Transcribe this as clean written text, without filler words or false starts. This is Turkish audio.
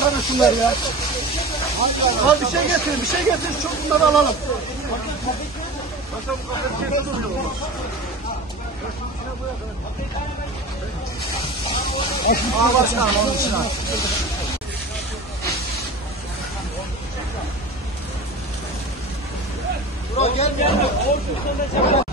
Sana şunlar ya. Al bir şey getirin, çok bunları alalım. Başkanım, onun için al. Gel.